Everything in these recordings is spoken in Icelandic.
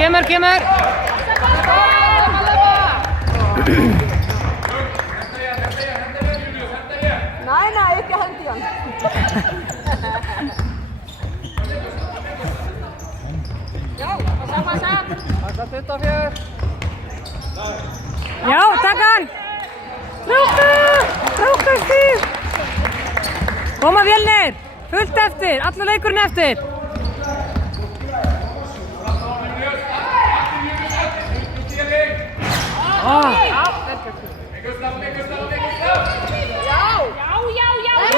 Kemur. Nei, ekki hendi hann. Já, passa. Passa 24. Já, taka hann. Stráka Stíf. Koma Fjölnir. Fullt eftir, allur leikurinn eftir.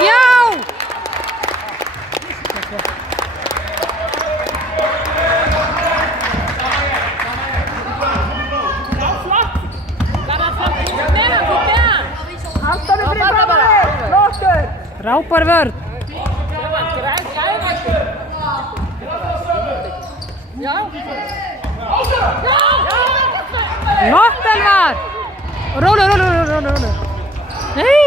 Já! Frábær vörn. Flott Elvar. Rólu. Nei.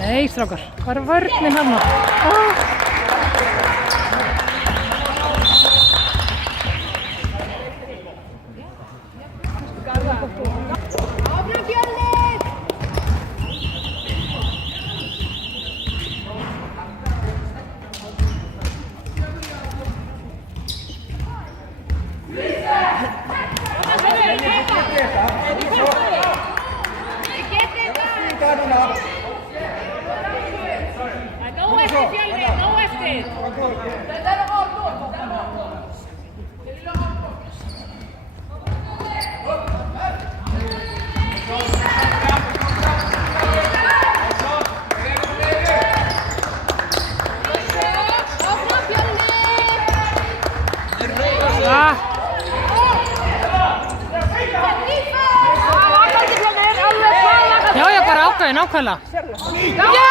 Nei, strákar. Hvað er vörnin hann? Já, bara ákveðin, nákvæmlega. Já!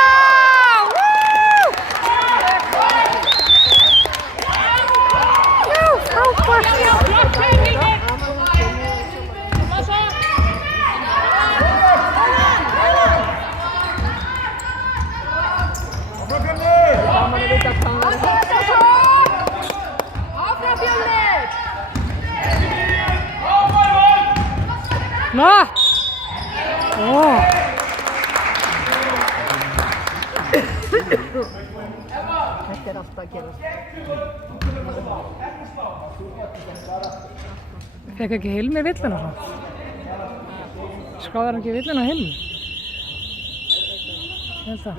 Þetta alltaf að gerast. Fekk ekki Hilmir villuna þá? Skráðar hann ekki villuna á Hilmi? Ég held það.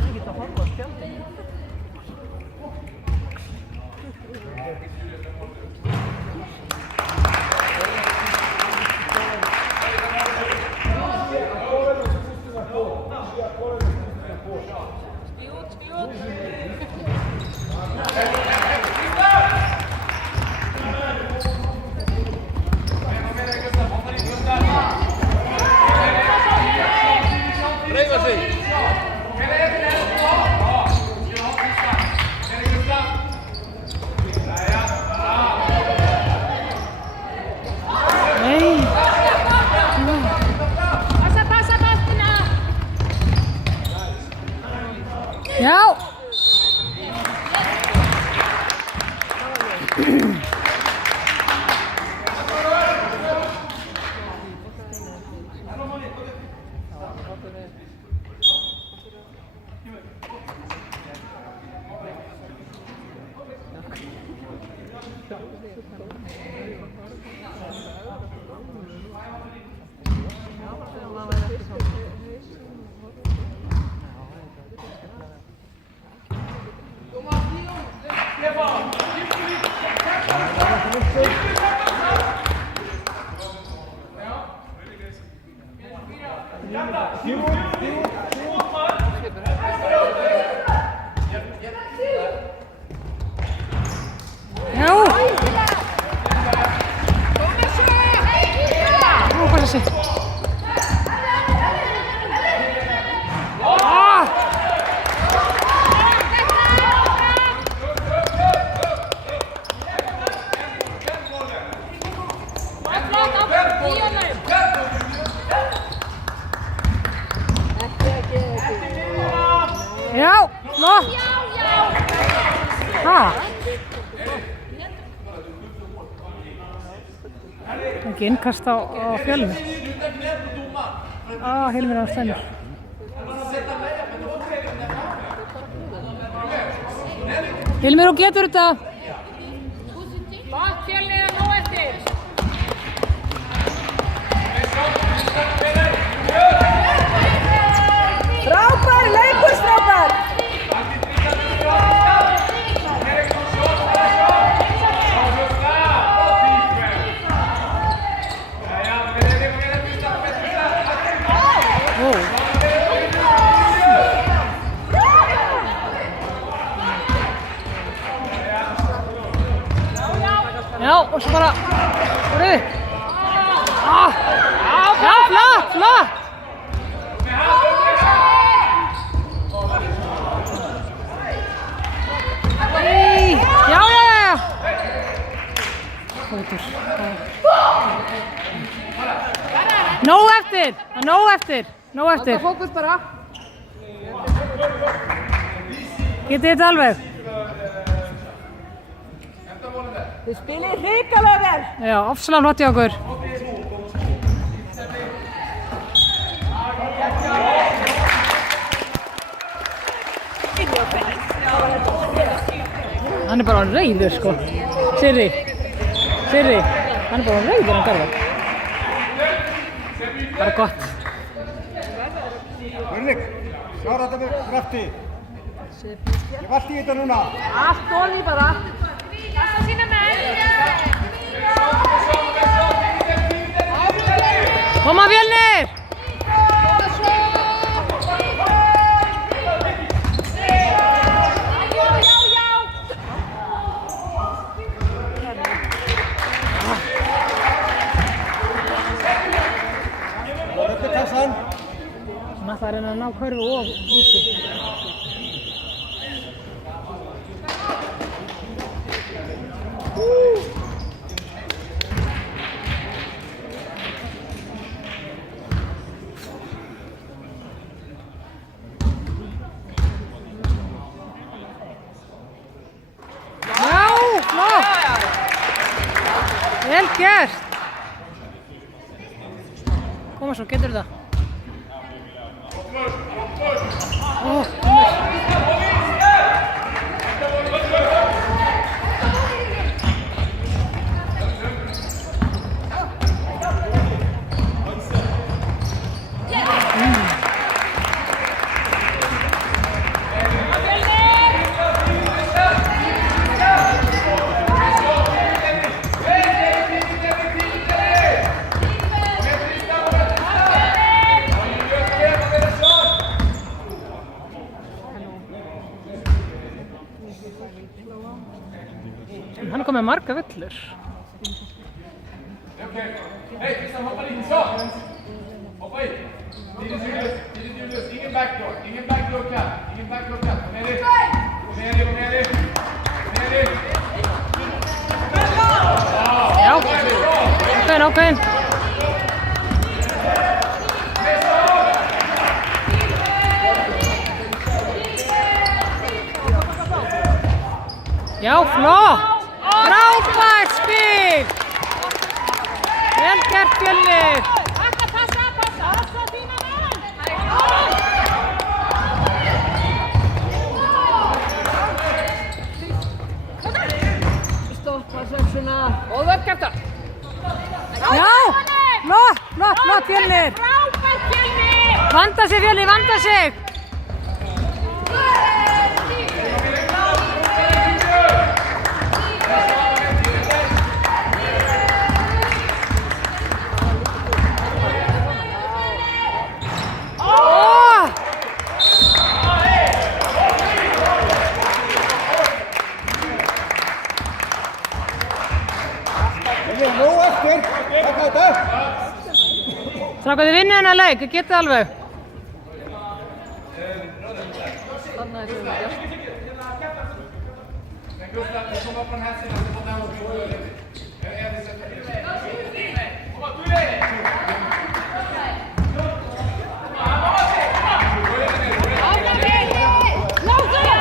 Ég get að horfa á spjaldið. Já! flott. Ha? Ekki innkast á Fjölni. Hilmir á stennur. Hilmir, þú getur þetta. Bak Fjölni að ná eftir. Frábær leikur, strákar! Já, og svo bara rauð. Já, flott. Já. Nóg eftir. Láta fókus bara. Getið þetta alveg? Þið spilið hrikalega vel. Já, ofsalega flott í okkur. Hann bara reiður, sko. Sirri. Hann bara reiður, hann Garðar. Bara gott. Ulrik, klára þetta með krafti. Ég valdi í þetta núna. Allt onni bara. Passa sína menn. Koma Fjölnir! Þetta er kassan. Hann ætlar að reyna að ná körfu og úti. Já, flott! Vel gert! Koma svo, getur það. Hann kom með marga villur. Hej, Christian, hoppa lite så! Hoppa in! Tidigt Julius, ingen backdoor cut. Kom med dig! Já, ákveðin. Já, flott! Frábært spil! Vel gert, Fjölnir! Passa þína menn. Stoppa svexuna. Og upp, Kjartan. Já, flott, Fjölnir! Frábært Fjölni. Vanda sig, Fjölnir, vanda sig! Nú eftir. Takk þetta. Strákar, þið vinnið hennar leik, þið getið alveg. Þannig að þetta er gert. Láta!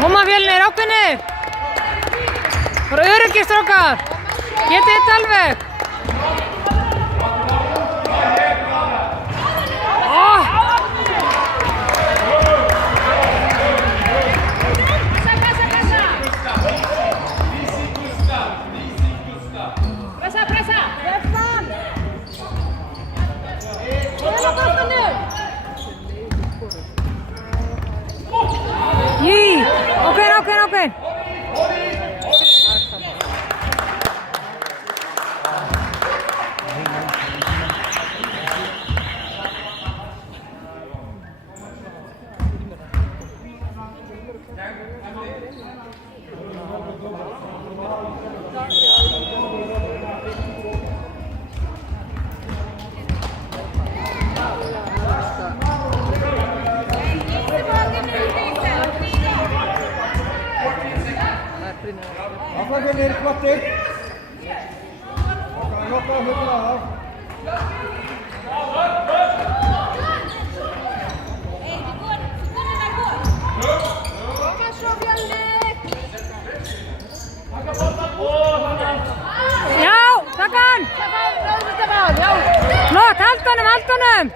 Koma Fjölnir, ákveðnir. Bara öruggir strákar. Getið þetta alveg. Pressa, pressa! Jí, ákveðin. Áfram Fjölnir, flottir. Það er nokkuð að hugla á það. Koma svo Fjölnir! Já, taka hann. Flott, halda honum.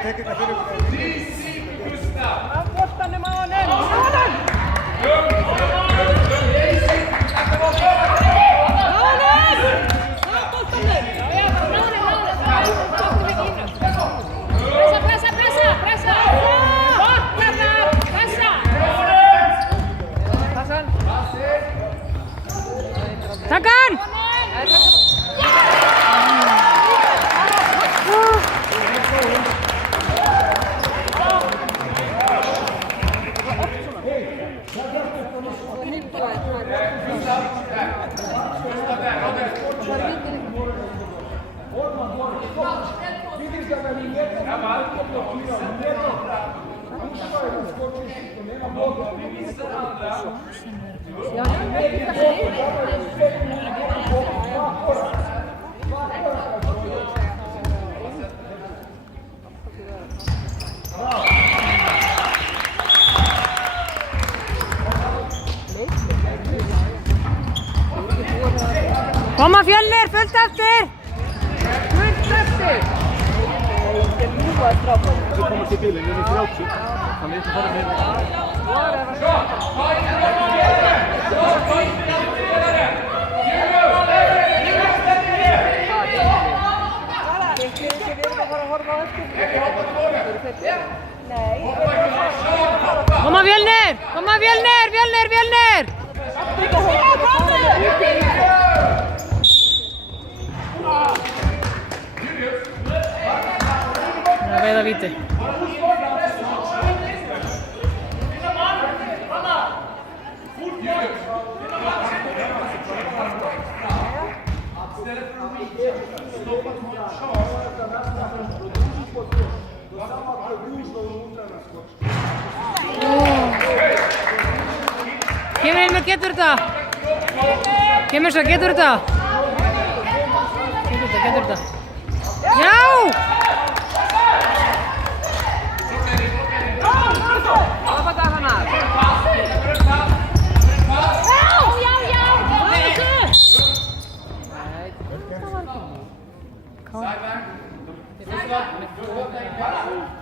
Tekið þetta fyrir ykkur. Boltanum á honum. Pressa, pressa, pressa! Bort, Garðar! Pressa! Taka hann. Koma Fjölnir, fullt eftir. Við komum til bílinn, við erum 30. Þannig að þetta fara með. Koma Fjölnir. Það veiða víti. Kemur Hilmar, getur þetta? Kemur svo, getur þetta? Getur þetta? Já!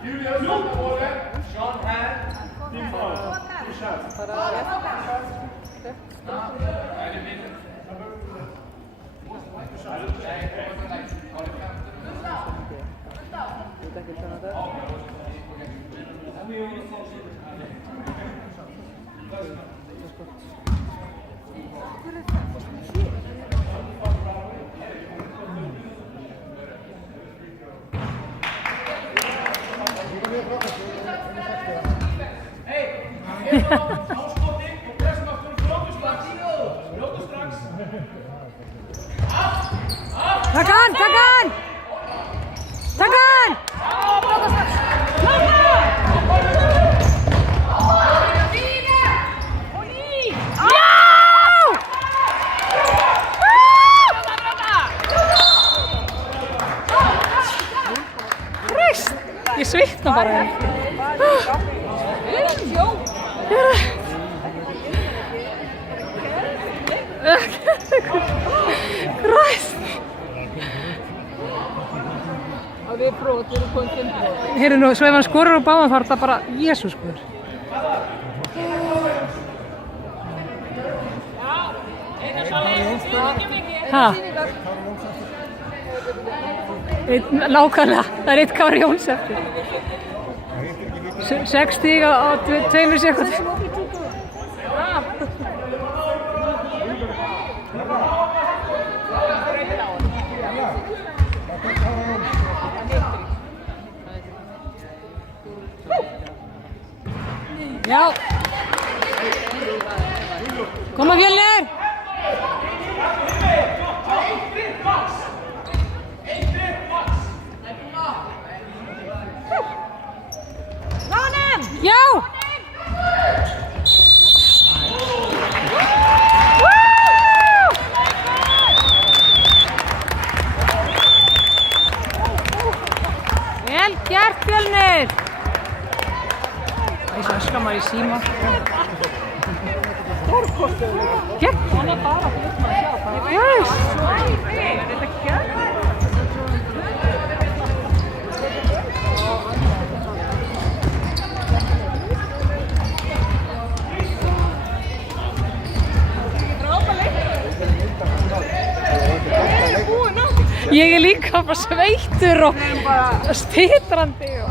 Julius, Sean Hand, Team Foul. Two shots. Hey! Taka hann, taka hann! Taka hann! Christ! Ég svitna bara. Christ! Og við prófum til að koma til það. Heyrðu nú, svo ef hann skorur á báðan þá er það bara Jesús skur. Ha? Nákvæmlega, það er 1 Kári Jóns eftir. 6 stig á 2 sekúndur. Já. Koma Fjölnir. Já! Vel gert Fjölnir! Það er svo öskar maður í síma. Gegn! Hann er bara fyrir að sjá það. Ég er líka bara sveittur og stitrandi og...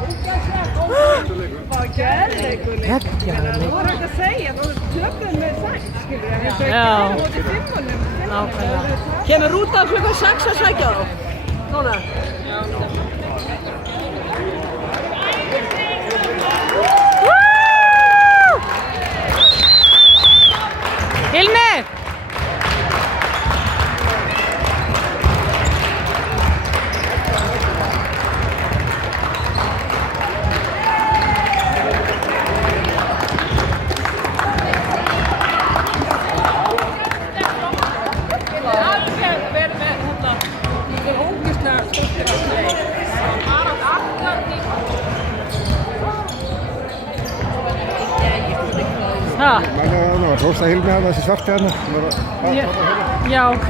Bara gerðleikur leikur. Það voru hægt að segja, þú töfum með 6, skilur ég. Við töfum mótið 5-unum. Nákvæmlega. Kemur rúta klukkan 6 að sækja þá. Núna. Hilmir! Rósa Hilmi hann, þessi svarti hann. Já, ok.